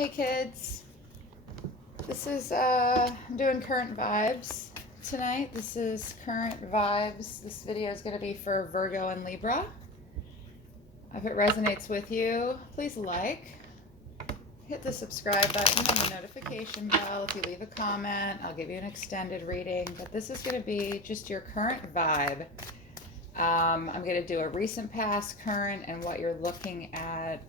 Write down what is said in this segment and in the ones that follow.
Hey kids, this is I'm doing current vibes tonight. This is current vibes. This video is going to be for Virgo and Libra. If it resonates with you, please hit the subscribe button and the notification bell. If you leave a comment, I'll give you an extended reading, but this is going to be just your current vibe. I'm going to do a recent, past, current, and what you're looking at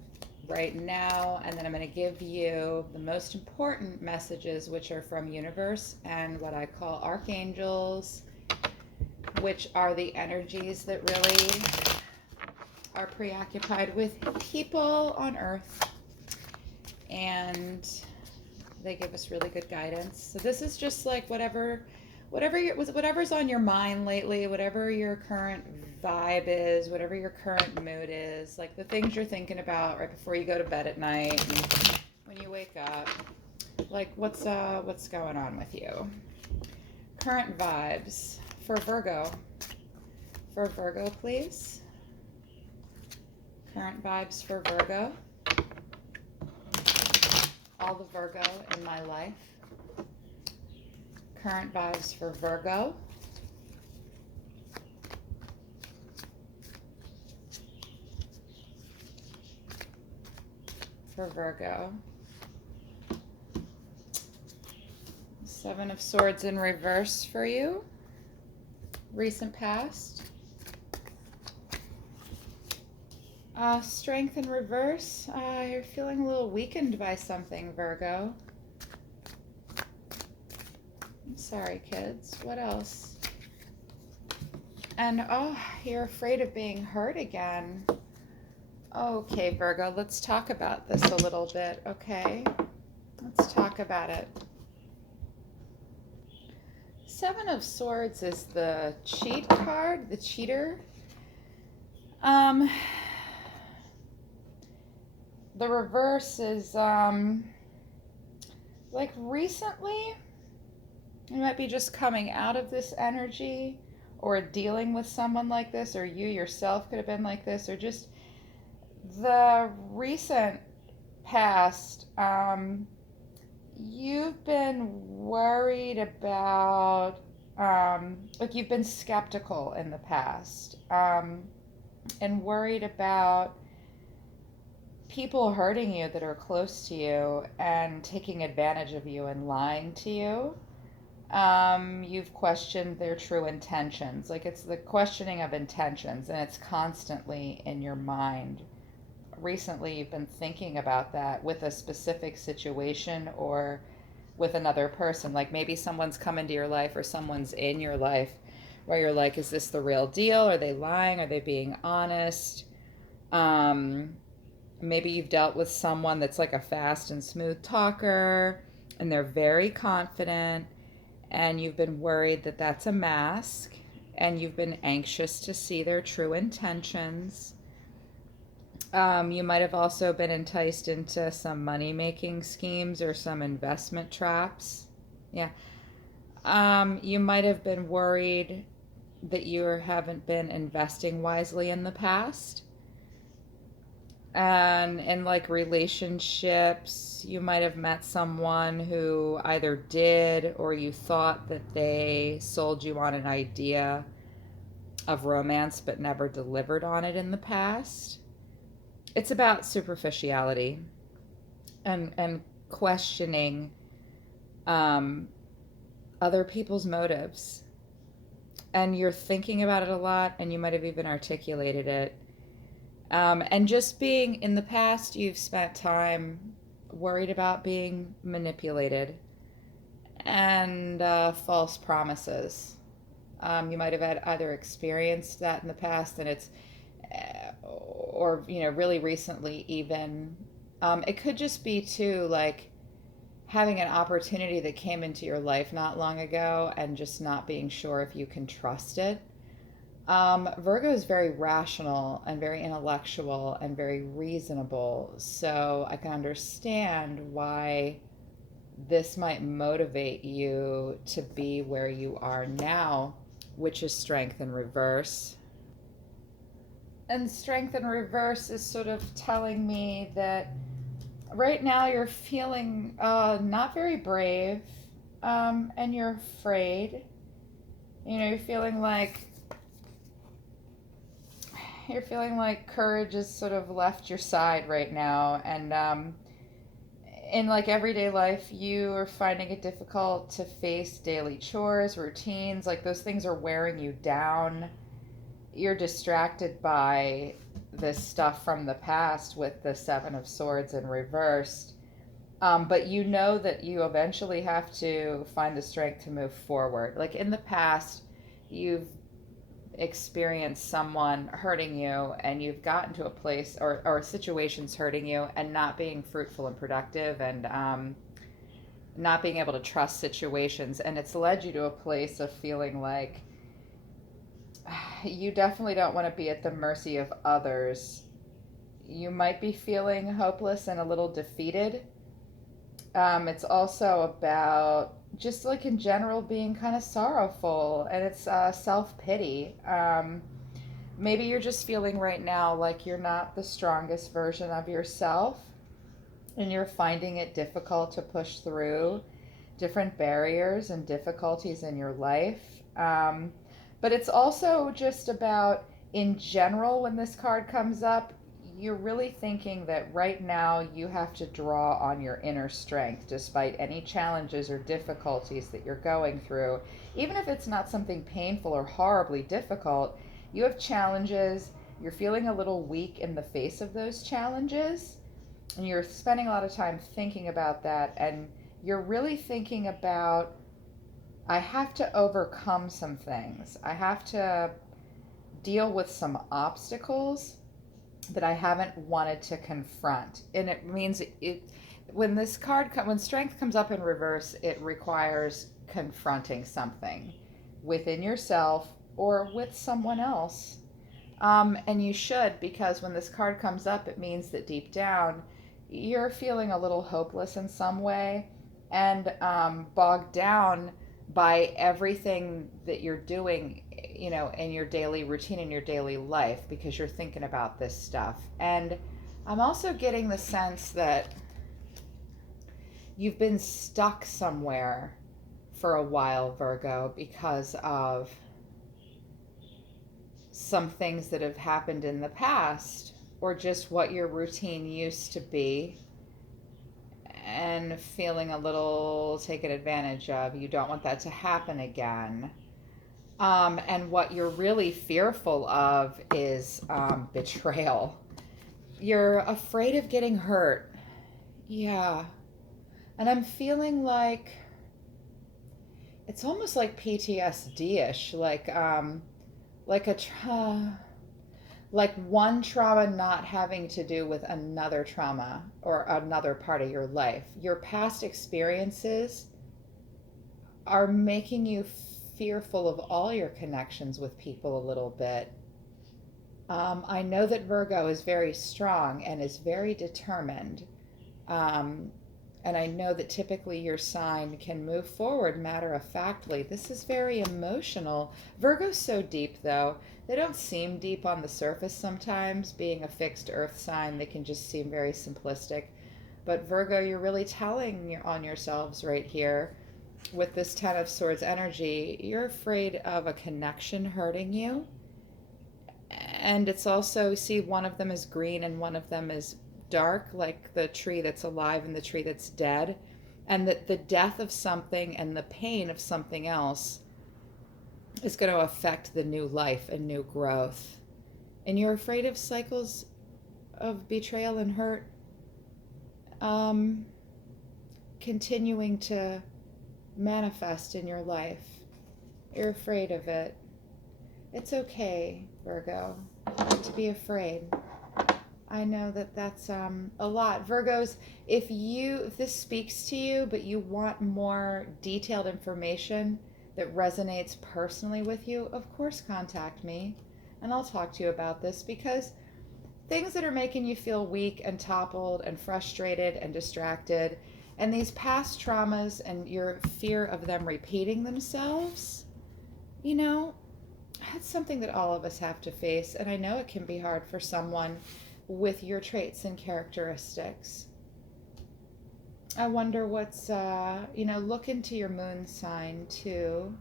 right now, and then I'm going to give you the most important messages, which are from universe and what I call archangels, which are the energies that really are preoccupied with people on earth, and they give us really good guidance. So this is just like whatever's on your mind lately, whatever your current vibe is, whatever your current mood is, like the things you're thinking about right before you go to bed at night and when you wake up, like what's going on with you. Current vibes for Virgo. For Virgo, please. Current vibes for Virgo. All the Virgo in my life. Current vibes for Virgo. For Virgo. Seven of Swords in reverse for you. Recent past. Strength in reverse. You're feeling a little weakened by something, Virgo. I'm sorry, kids. What else? And you're afraid of being hurt again. Okay, Virgo, let's talk about this a little bit, okay? Let's talk about it. Seven of Swords is the cheat card, the cheater. The reverse is, like recently, you might be just coming out of this energy or dealing with someone like this, or you yourself could have been like this, or just the recent past. You've been worried about, like you've been skeptical in the past, and worried about people hurting you that are close to you and taking advantage of you and lying to you. You've questioned their true intentions. Like it's the questioning of intentions, and it's constantly in your mind. Recently, you've been thinking about that with a specific situation or with another person. Like maybe someone's come into your life or someone's in your life where you're like, is this the real deal? Are they lying? Are they being honest? Maybe you've dealt with someone that's like a fast and smooth talker and they're very confident, and you've been worried that that's a mask, and you've been anxious to see their true intentions. You might have also been enticed into some money-making schemes or some investment traps. Yeah. You might have been worried that you haven't been investing wisely in the past. And in like relationships, you might have met someone who either did or you thought that they sold you on an idea of romance but never delivered on it in the past. It's about superficiality and questioning other people's motives. And you're thinking about it a lot, and you might have even articulated it. And just being in the past, you've spent time worried about being manipulated and false promises. You might have had either experienced that in the past, and it's, or really recently even. It could just be too like having an opportunity that came into your life not long ago and just not being sure if you can trust it. Virgo is very rational and very intellectual and very reasonable, so I can understand why this might motivate you to be where you are now, which is strength in reverse. And strength in reverse is sort of telling me that Right now you're feeling not very brave, and you're afraid. You know, you're feeling like courage has sort of left your side right now, and in like everyday life, you are finding it difficult to face daily chores, routines. Like those things are wearing you down. You're distracted by this stuff from the past with the Seven of Swords in reversed. But you know that you eventually have to find the strength to move forward. Like in the past, you've experienced someone hurting you and you've gotten to a place or situations hurting you and not being fruitful and productive, and not being able to trust situations. And it's led you to a place of feeling like you definitely don't want to be at the mercy of others. You might be feeling hopeless and a little defeated. It's also about just like in general being kind of sorrowful, and it's self pity. Maybe you're just feeling right now like you're not the strongest version of yourself, and you're finding it difficult to push through different barriers and difficulties in your life. But it's also just about, in general, when this card comes up, you're really thinking that right now you have to draw on your inner strength despite any challenges or difficulties that you're going through. Even if it's not something painful or horribly difficult, you have challenges, you're feeling a little weak in the face of those challenges, and you're spending a lot of time thinking about that, and you're really thinking about, I have to overcome some things. I have to deal with some obstacles that I haven't wanted to confront. And it means when when strength comes up in reverse, it requires confronting something within yourself or with someone else. And you should, because when this card comes up, it means that deep down you're feeling a little hopeless in some way, and bogged down by everything that you're doing, you know, in your daily routine, in your daily life, because you're thinking about this stuff. And I'm also getting the sense that you've been stuck somewhere for a while, Virgo, because of some things that have happened in the past, or just what your routine used to be, and feeling a little taken advantage of. You don't want that to happen again. And what you're really fearful of is betrayal. You're afraid of getting hurt. Yeah. And I'm feeling like it's almost like PTSD-ish, like like one trauma not having to do with another trauma or another part of your life. Your past experiences are making you fearful of all your connections with people a little bit. I know that Virgo is very strong and is very determined. Um, and I know that typically your sign can move forward matter of factly. This is very emotional. Virgo's so deep, though. They don't seem deep on the surface sometimes. Being a fixed earth sign, they can just seem very simplistic. But Virgo, you're really telling on yourselves right here with this Ten of Swords energy. You're afraid of a connection hurting you. And it's also, see, one of them is green and one of them is dark, like the tree that's alive and the tree that's dead. And that the death of something and the pain of something else is going to affect the new life and new growth. And you're afraid of cycles of betrayal and hurt continuing to manifest in your life. You're afraid of it. It's okay, Virgo, to be afraid. I know that that's a lot. Virgos, if this speaks to you, but you want more detailed information that resonates personally with you, of course contact me and I'll talk to you about this, because things that are making you feel weak and toppled and frustrated and distracted, and these past traumas and your fear of them repeating themselves, you know, that's something that all of us have to face. And I know it can be hard for someone with your traits and characteristics. I wonder what's, look into your moon sign too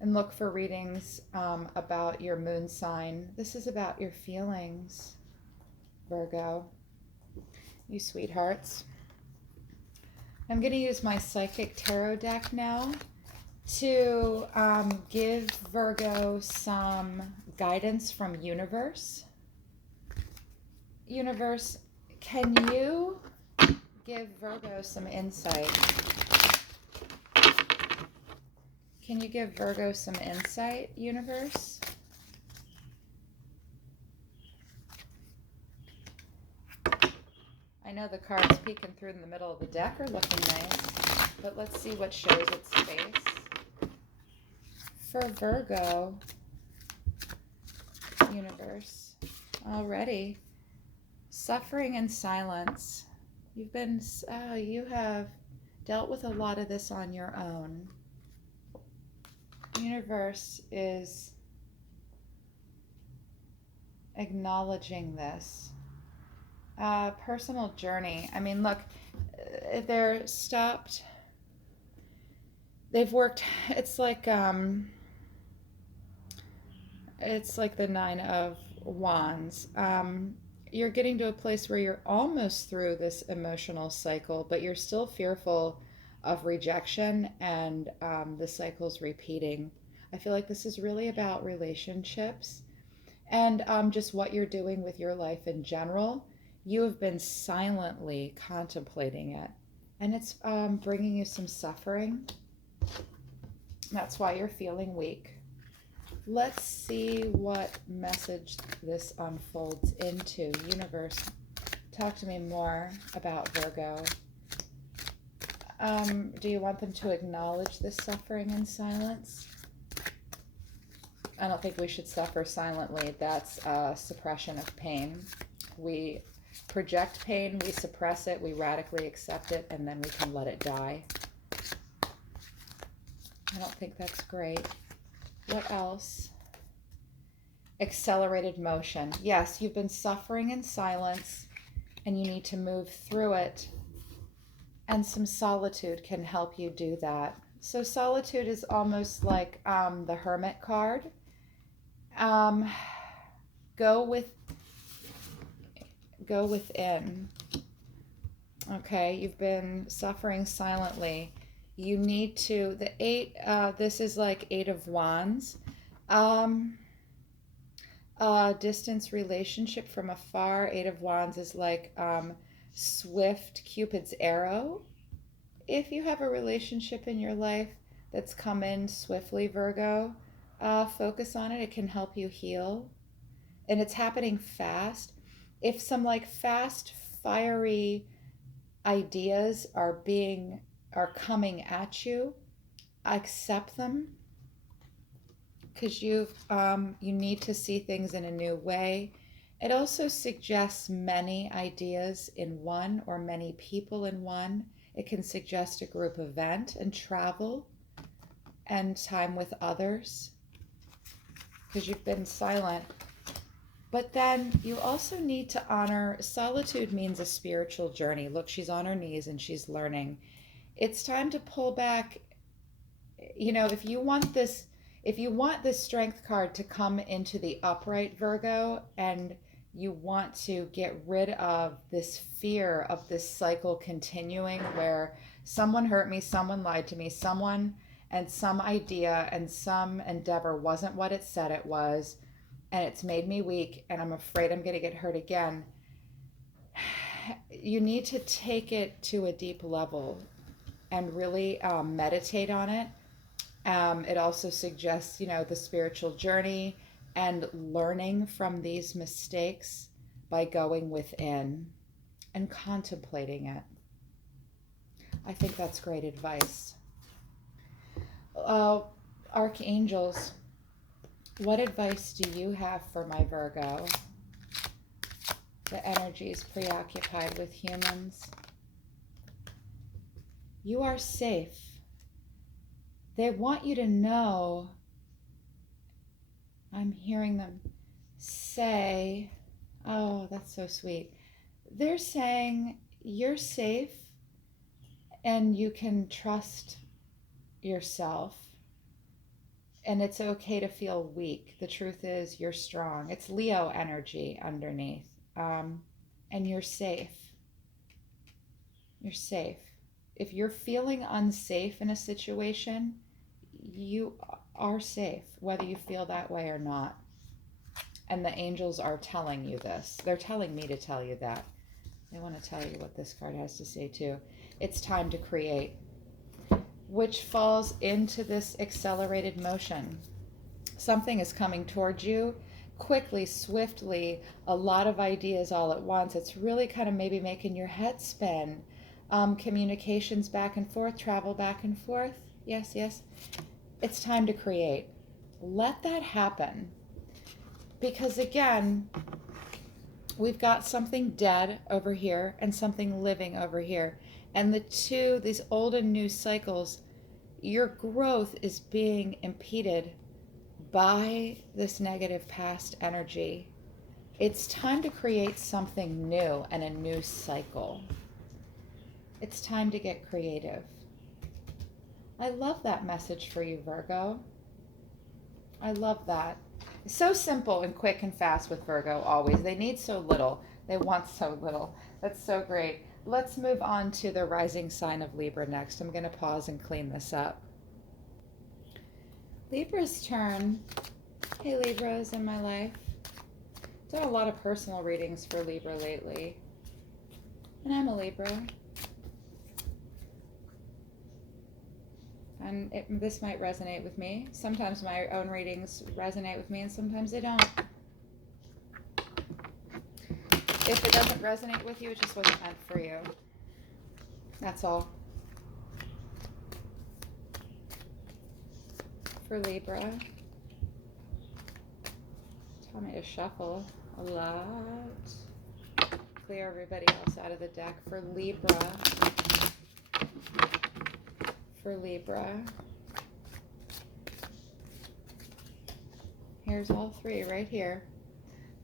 and look for readings about your moon sign. This is about your feelings, Virgo, you sweethearts. I'm going to use my psychic tarot deck now to give Virgo some guidance from universe. Universe, can you give Virgo some insight? Can you give Virgo some insight, universe? I know the cards peeking through in the middle of the deck are looking nice, but let's see what shows its face. For Virgo, universe, already, suffering and silence. You have dealt with a lot of this on your own. Universe is acknowledging this. Personal journey. I mean, look, they're stopped. They've worked. It's like the Nine of Wands. You're getting to a place where you're almost through this emotional cycle, but you're still fearful of rejection and the cycle's repeating. I feel like this is really about relationships and just what you're doing with your life in general. You have been silently contemplating it, and it's bringing you some suffering. That's why you're feeling weak. Let's see what message this unfolds into. Universe, talk to me more about Virgo. Do you want them to acknowledge this suffering in silence? I don't think we should suffer silently. That's suppression of pain. We project pain, we suppress it, we radically accept it, and then we can let it die. I don't think that's great. What else? Accelerated motion. Yes, you've been suffering in silence and you need to move through it. And some solitude can help you do that. So solitude is almost like the Hermit card. Go within. Okay, you've been suffering silently. You need to, this is like Eight of Wands. Distance relationship from afar. Eight of Wands is like swift Cupid's arrow. If you have a relationship in your life that's come in swiftly, Virgo, focus on it. It can help you heal. And it's happening fast. If some like fast, fiery ideas are coming at you, accept them, because you need to see things in a new way. It also suggests many ideas in one or many people in one. It can suggest a group event and travel and time with others, because you've been silent. But then you also need to honor, solitude means a spiritual journey. Look, she's on her knees and she's learning. It's time to pull back. If you want this strength card to come into the upright, Virgo, and you want to get rid of this fear of this cycle continuing where someone hurt me, someone lied to me, someone and some idea and some endeavor wasn't what it said it was, and it's made me weak and I'm afraid I'm going to get hurt again. You need to take it to a deep level and really meditate on it. It also suggests, the spiritual journey and learning from these mistakes by going within and contemplating it. I think that's great advice. Archangels, what advice do you have for my Virgo? The energy is preoccupied with humans. You are safe. They want you to know, I'm hearing them say, oh, that's so sweet. They're saying, you're safe. And you can trust yourself. And it's okay to feel weak. The truth is, you're strong. It's Leo energy underneath. And you're safe. You're safe. If you're feeling unsafe in a situation, you are safe, whether you feel that way or not. And the angels are telling you this. They're telling me to tell you that. I want to tell you what this card has to say too. It's time to create, which falls into this accelerated motion. Something is coming towards you quickly, swiftly, a lot of ideas all at once. It's really kind of maybe making your head spin. Communications back and forth, travel back and forth. Yes, yes. It's time to create. Let that happen. Because again, we've got something dead over here and something living over here. And the two, these old and new cycles, your growth is being impeded by this negative past energy. It's time to create something new and a new cycle. It's time to get creative. I love that message for you, Virgo. I love that. It's so simple and quick and fast with Virgo always. They need so little. They want so little. That's so great. Let's move on to the rising sign of Libra next. I'm going to pause and clean this up. Libra's turn. Hey, Libras in my life. Done a lot of personal readings for Libra lately. And I'm a Libra. And this might resonate with me. Sometimes my own readings resonate with me and sometimes they don't. If it doesn't resonate with you, it just wasn't meant for you. That's all. For Libra, tell me to shuffle a lot. Clear everybody else out of the deck. For Libra. For Libra. Here's all three right here.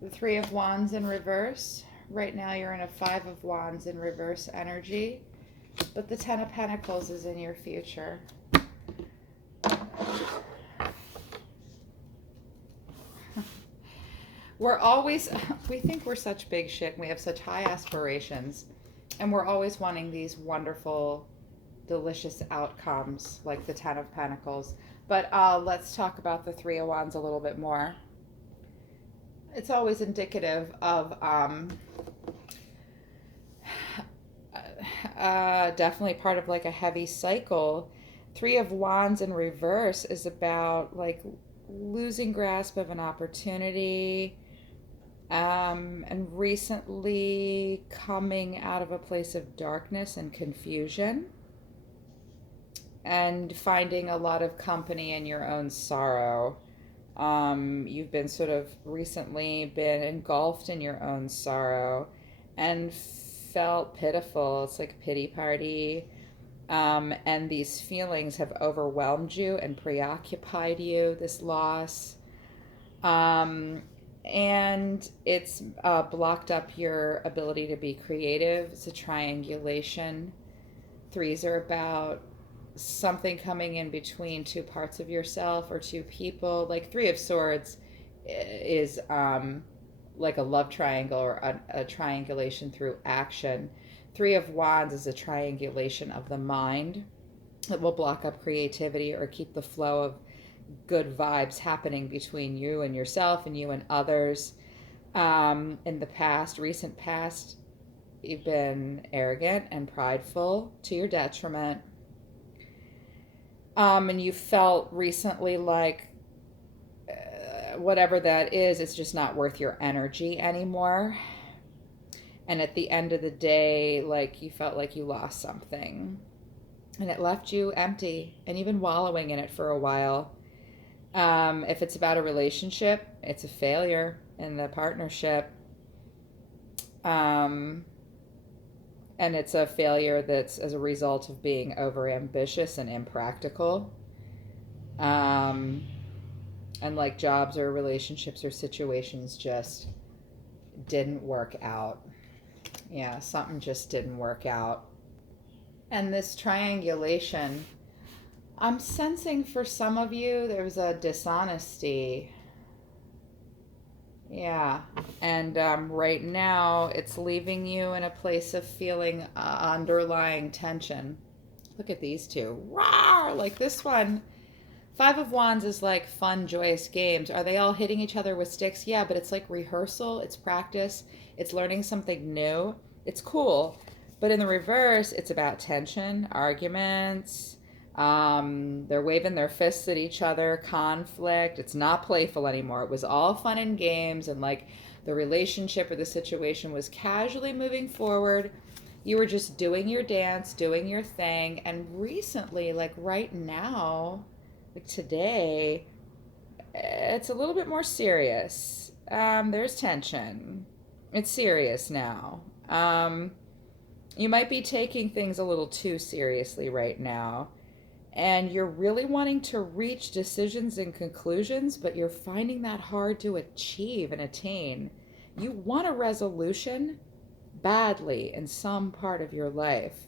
The Three of Wands in reverse. Right now you're in a Five of Wands in reverse energy. But the Ten of Pentacles is in your future. We think we're such big shit and we have such high aspirations. And we're always wanting these wonderful, delicious outcomes like the Ten of Pentacles. But let's talk about the Three of Wands a little bit more. It's always indicative of definitely part of like a heavy cycle. Three of Wands in reverse is about like losing grasp of an opportunity, and recently coming out of a place of darkness and confusion and finding a lot of company in your own sorrow. You've been sort of recently been engulfed in your own sorrow and felt pitiful. It's like a pity party. And these feelings have overwhelmed you and preoccupied you, this loss. And it's blocked up your ability to be creative. It's a triangulation. Threes are about something coming in between two parts of yourself or two people. Like Three of Swords is like a love triangle or a triangulation through action. Three of Wands is a triangulation of the mind that will block up creativity or keep the flow of good vibes happening between you and yourself and you and others. In the past, recent past, you've been arrogant and prideful to your detriment. And you felt recently like whatever that is, it's just not worth your energy anymore. And at the end of the day, like you felt like you lost something. And it left you empty and even wallowing in it for a while. If it's about a relationship, it's a failure in the partnership. And it's a failure that's as a result of being overambitious and impractical. And like jobs or relationships or situations just didn't work out. Yeah, something just didn't work out. And this triangulation, I'm sensing for some of you there's a dishonesty. Yeah. And right now it's leaving you in a place of feeling underlying tension. Look at these two. Rawr! Like this one. Five of Wands is like fun, joyous games. Are they all hitting each other with sticks? Yeah, but it's like rehearsal, it's practice, it's learning something new. It's cool. But in the reverse, it's about tension, arguments. They're waving their fists at each other, conflict. It's not playful anymore. It was all fun and games, and like the relationship or the situation was casually moving forward. You were just doing your dance, doing your thing. And recently, like right now, like today, it's a little bit more serious. There's tension. It's serious now. You might be taking things a little too seriously right now. And you're really wanting to reach decisions and conclusions, but you're finding that hard to achieve and attain. You want a resolution badly in some part of your life,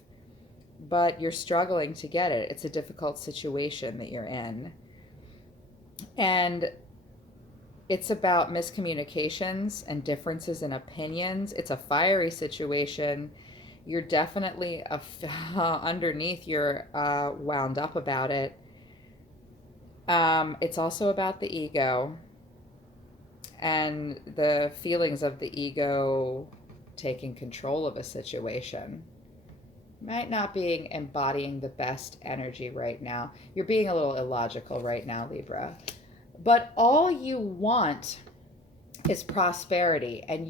but you're struggling to get it. It's a difficult situation that you're in. And it's about miscommunications and differences in opinions. It's a fiery situation. You're definitely underneath, you're wound up about it. It's also about the ego and the feelings of the ego taking control of a situation. Might not being embodying the best energy right now. You're being a little illogical right now, Libra. But all you want is prosperity, and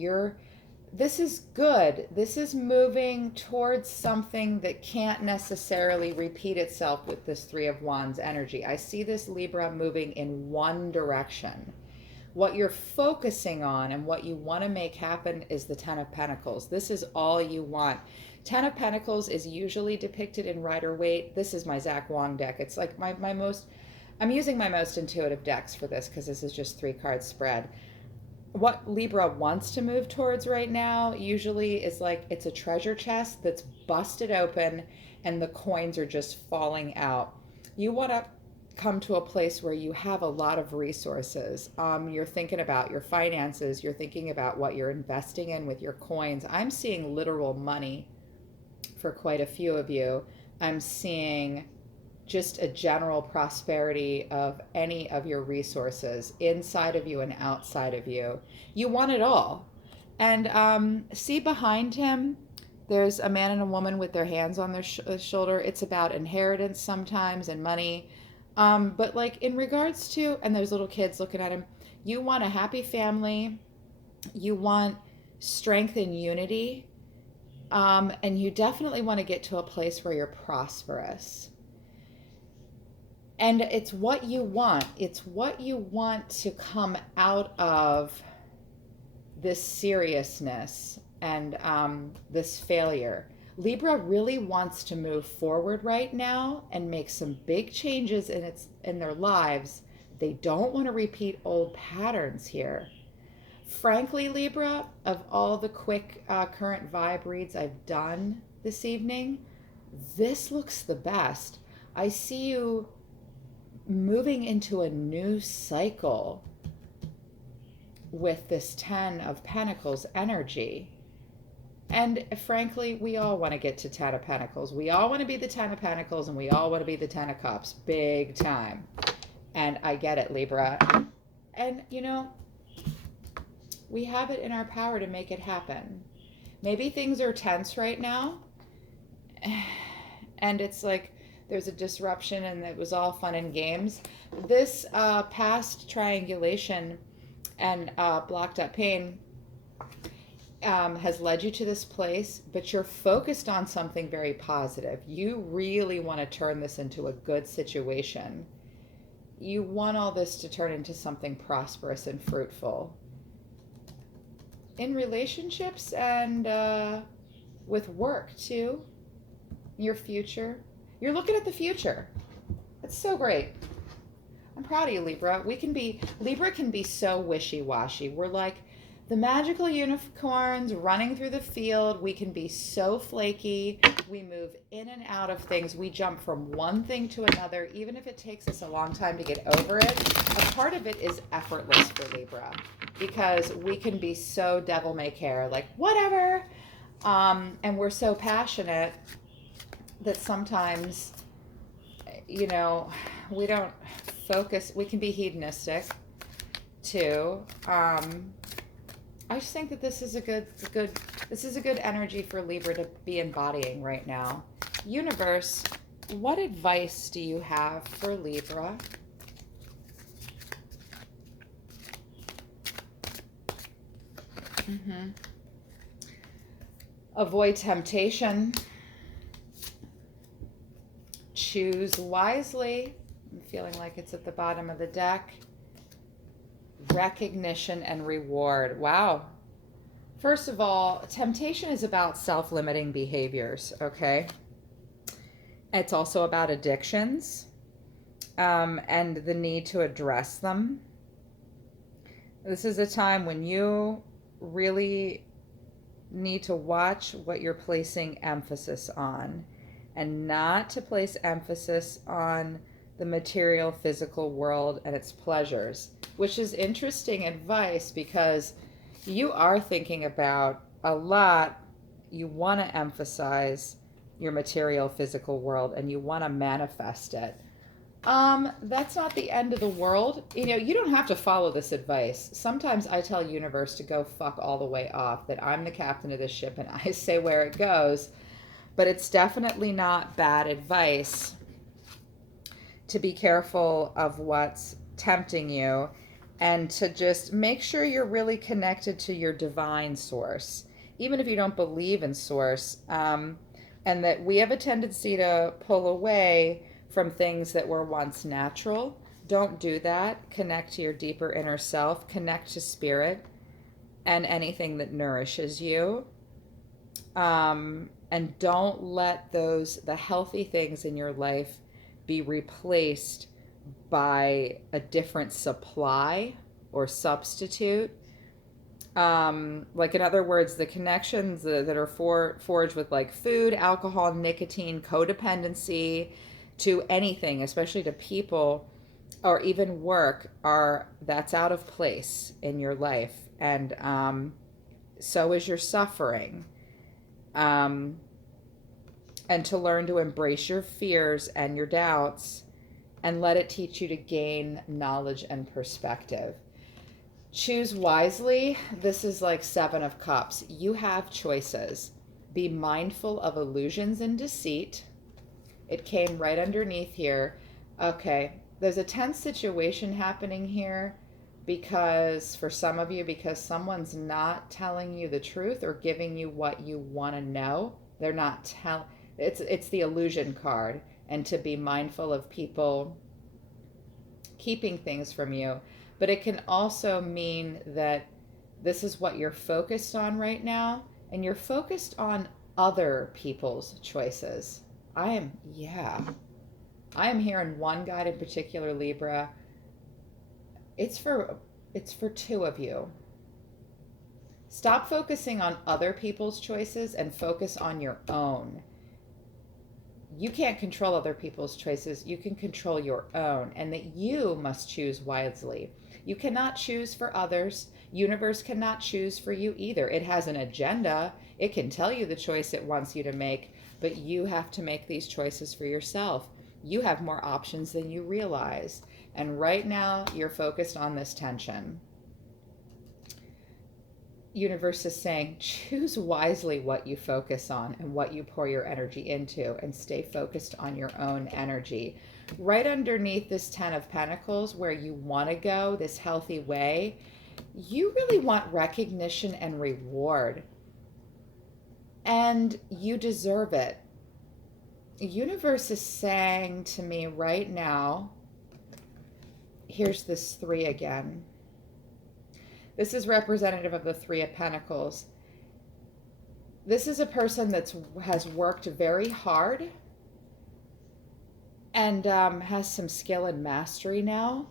this is good. This is moving towards something that can't necessarily repeat itself with this Three of Wands energy. I see this, Libra, moving in one direction. What you're focusing on and what you want to make happen is the Ten of Pentacles. This is all you want. Ten of Pentacles is usually depicted in Rider-Waite. This is my Zach Wong deck. It's like my most, I'm using my most intuitive decks for this because this is just 3-card spread. What Libra wants to move towards right now usually is like it's a treasure chest that's busted open and the coins are just falling out. You want to come to a place where you have a lot of resources. You're thinking about your finances. You're thinking about what you're investing in with your coins. I'm seeing literal money for quite a few of you. I'm seeing just a general prosperity of any of your resources inside of you and outside of you. You want it all. And see behind him, there's a man and a woman with their hands on their shoulder. It's about inheritance sometimes and money. But like in regards to, and there's little kids looking at him, you want a happy family. You want strength and unity. And you definitely want to get to a place where you're prosperous. And it's what you want. It's what you want to come out of this seriousness and this failure. Libra really wants to move forward right now and make some big changes in their lives. They don't want to repeat old patterns here. Frankly, Libra, of all the quick current vibe reads I've done this evening, this looks the best. I see you moving into a new cycle with this Ten of Pentacles energy. And frankly, we all want to get to Ten of Pentacles. We all want to be the Ten of Pentacles, and we all want to be the Ten of Cups. Big time. And I get it, Libra. And, you know, we have it in our power to make it happen. Maybe things are tense right now, and it's like there's a disruption and it was all fun and games. This past triangulation and blocked up pain has led you to this place, but you're focused on something very positive. You really want to turn this into a good situation. You want all this to turn into something prosperous and fruitful. In relationships and with work too, your future. You're looking at the future. It's so great. I'm proud of you, Libra. Libra can be so wishy-washy. We're like, The magical unicorns running through the field. We can be so flaky. We move in and out of things. We jump from one thing to another, even if it takes us a long time to get over it. A part of it is effortless for Libra because we can be so devil may care, like whatever. And we're so passionate that sometimes, you know, we don't focus. We can be hedonistic too. I just think that this is a good energy for Libra to be embodying right now. Universe, what advice do you have for Libra? Avoid temptation. Choose wisely. I'm feeling like it's at the bottom of the deck. Recognition and reward. Wow. First of all, temptation is about self-limiting behaviors, okay? It's also about addictions and the need to address them. This is a time when you really need to watch what you're placing emphasis on and not to place emphasis on the material physical world and its pleasures, which is interesting advice because you are thinking about a lot. You want to emphasize your material physical world and you want to manifest it. That's not the end of the world. You know, you don't have to follow this advice. Sometimes I tell universe to go fuck all the way off, that I'm the captain of this ship and I say where it goes, but it's definitely not bad advice to be careful of what's tempting you and to just make sure you're really connected to your divine source, even if you don't believe in source, and that we have a tendency to pull away from things that were once natural. Don't do that. Connect to your deeper inner self, connect to spirit and anything that nourishes you. And don't let the healthy things in your life be replaced by a different supply or substitute. Like in other words, the connections that are forged with like food, alcohol, nicotine, codependency to anything, especially to people or even work, that's out of place in your life. And so is your suffering. And to learn to embrace your fears and your doubts and let it teach you to gain knowledge and perspective. Choose wisely. This is like 7 of Cups. You have choices. Be mindful of illusions and deceit. It came right underneath here. Okay, there's a tense situation happening here because for some of you, because someone's not telling you the truth or giving you what you want to know. They're not telling. It's the illusion card, and to be mindful of people keeping things from you. But it can also mean that this is what you're focused on right now, and you're focused on other people's choices. I am hearing one guide in particular, Libra. It's for 2 of you. Stop focusing on other people's choices and focus on your own. You can't control other people's choices. You can control your own, and that you must choose wisely. You cannot choose for others. Universe cannot choose for you either. It has an agenda. It can tell you the choice it wants you to make, but you have to make these choices for yourself. You have more options than you realize. And right now, you're focused on this tension. Universe is saying, choose wisely what you focus on and what you pour your energy into, and stay focused on your own energy. Right underneath this 10 of Pentacles, where you want to go this healthy way, you really want recognition and reward. And you deserve it. The universe is saying to me right now, here's this 3 again. This is representative of the 3 of Pentacles. This is a person that has worked very hard and has some skill and mastery now.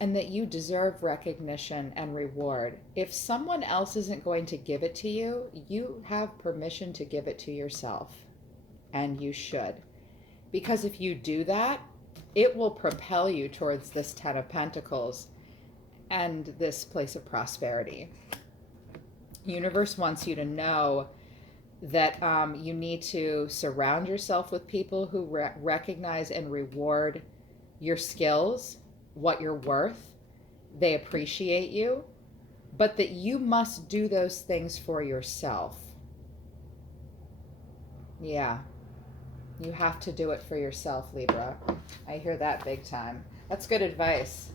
and that you deserve recognition and reward. If someone else isn't going to give it to you, you have permission to give it to yourself, and you should. Because if you do that, it will propel you towards this Ten of Pentacles and this place of prosperity. Universe wants you to know that you need to surround yourself with people who recognize and reward your skills, what you're worth. They appreciate you, but that you must do those things for yourself. Yeah, you have to do it for yourself, Libra. I hear that big time. That's good advice.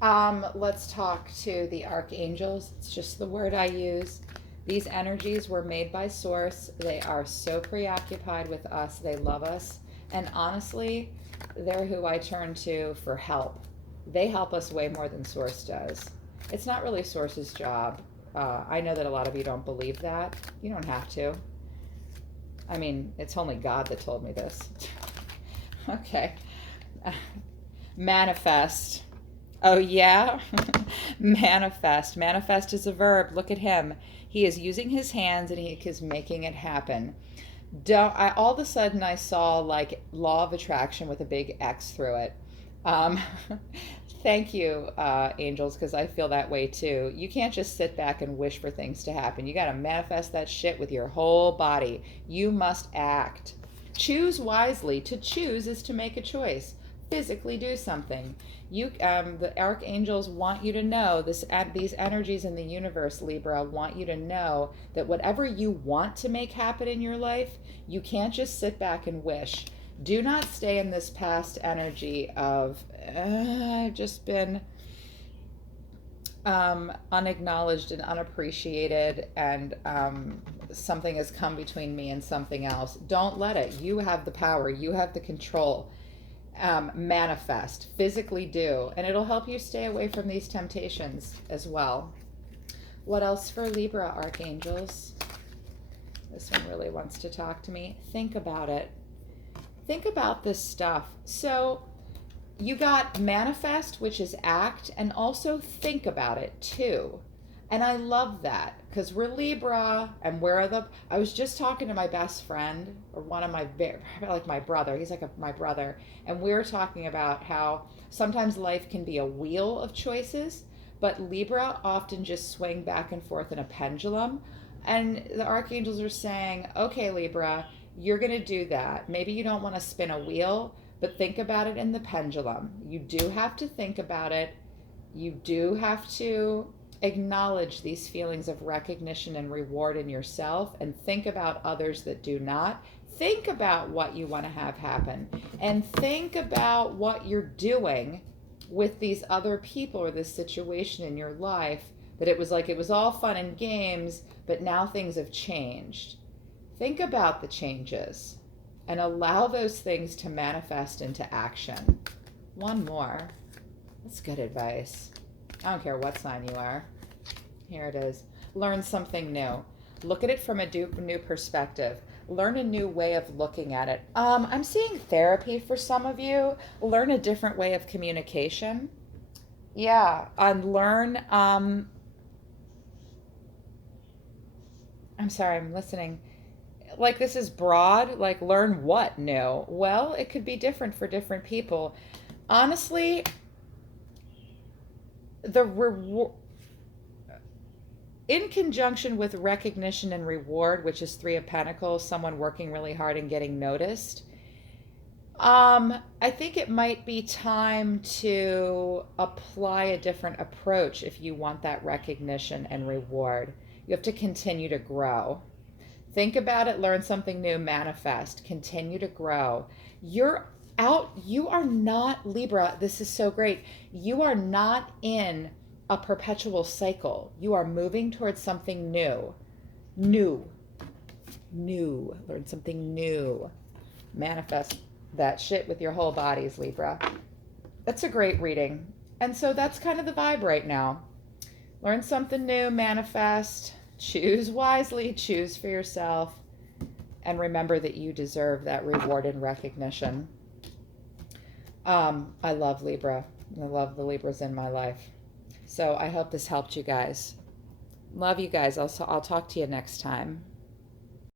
Let's talk to the archangels. It's just the word I use. These energies were made by Source. They are so preoccupied with us. They love us. And honestly, they're who I turn to for help. They help us way more than Source does. It's not really Source's job. I know that a lot of you don't believe that. You don't have to. I mean, it's only God that told me this. Okay. Manifest. Oh, yeah? Manifest. Manifest is a verb. Look at him. He is using his hands and he is making it happen. All of a sudden I saw like law of attraction with a big X through it. Thank you, angels, because I feel that way too. You can't just sit back and wish for things to happen. You got to manifest that shit with your whole body. You must act. Choose wisely. To choose is to make a choice. Physically do something. The archangels want you to know this. These energies in the universe, Libra, want you to know that whatever you want to make happen in your life, you can't just sit back and wish. Do not stay in this past energy of I've just been unacknowledged and unappreciated, and something has come between me and something else. Don't let it. You have the power. You have the control. Manifest, physically do, and it'll help you stay away from these temptations as well. What else for Libra, archangels? This one really wants to talk to me. Think about it. Think about this stuff. So you got manifest, which is act, and also think about it too. And I love that because we're Libra and I was just talking to my best friend, or one of my, like my brother, he's like my brother. And we were talking about how sometimes life can be a wheel of choices, but Libra often just swing back and forth in a pendulum. And the archangels are saying, okay, Libra, you're going to do that. Maybe you don't want to spin a wheel, but think about it in the pendulum. You do have to think about it. You do have to acknowledge these feelings of recognition and reward in yourself, and think about others that do not. Think about what you want to have happen, and think about what you're doing with these other people or this situation in your life, that it was all fun and games, but now things have changed. Think about the changes and allow those things to manifest into action. One more. That's good advice. I don't care what sign you are. Here it is. Learn something new. Look at it from a new perspective. Learn a new way of looking at it. I'm seeing therapy for some of you. Learn a different way of communication. Yeah, and learn. I'm sorry, I'm listening. Like, this is broad. Like, learn what new? Well, it could be different for different people. Honestly, the reward, in conjunction with recognition and reward, which is Three of Pentacles, someone working really hard and getting noticed, I think it might be time to apply a different approach if you want that recognition and reward. You have to continue to grow. Think about it, learn something new, manifest, continue to grow. You are not, Libra, this is so great. You are not in a perpetual cycle. You are moving towards something new. Learn something new. Manifest that shit with your whole bodies, Libra. That's a great reading. And so that's kind of the vibe right now. Learn something new, manifest, choose wisely, choose for yourself, and remember that you deserve that reward and recognition. I love Libra. I love the Libras in my life. So I hope this helped you guys. Love you guys. I'll talk to you next time.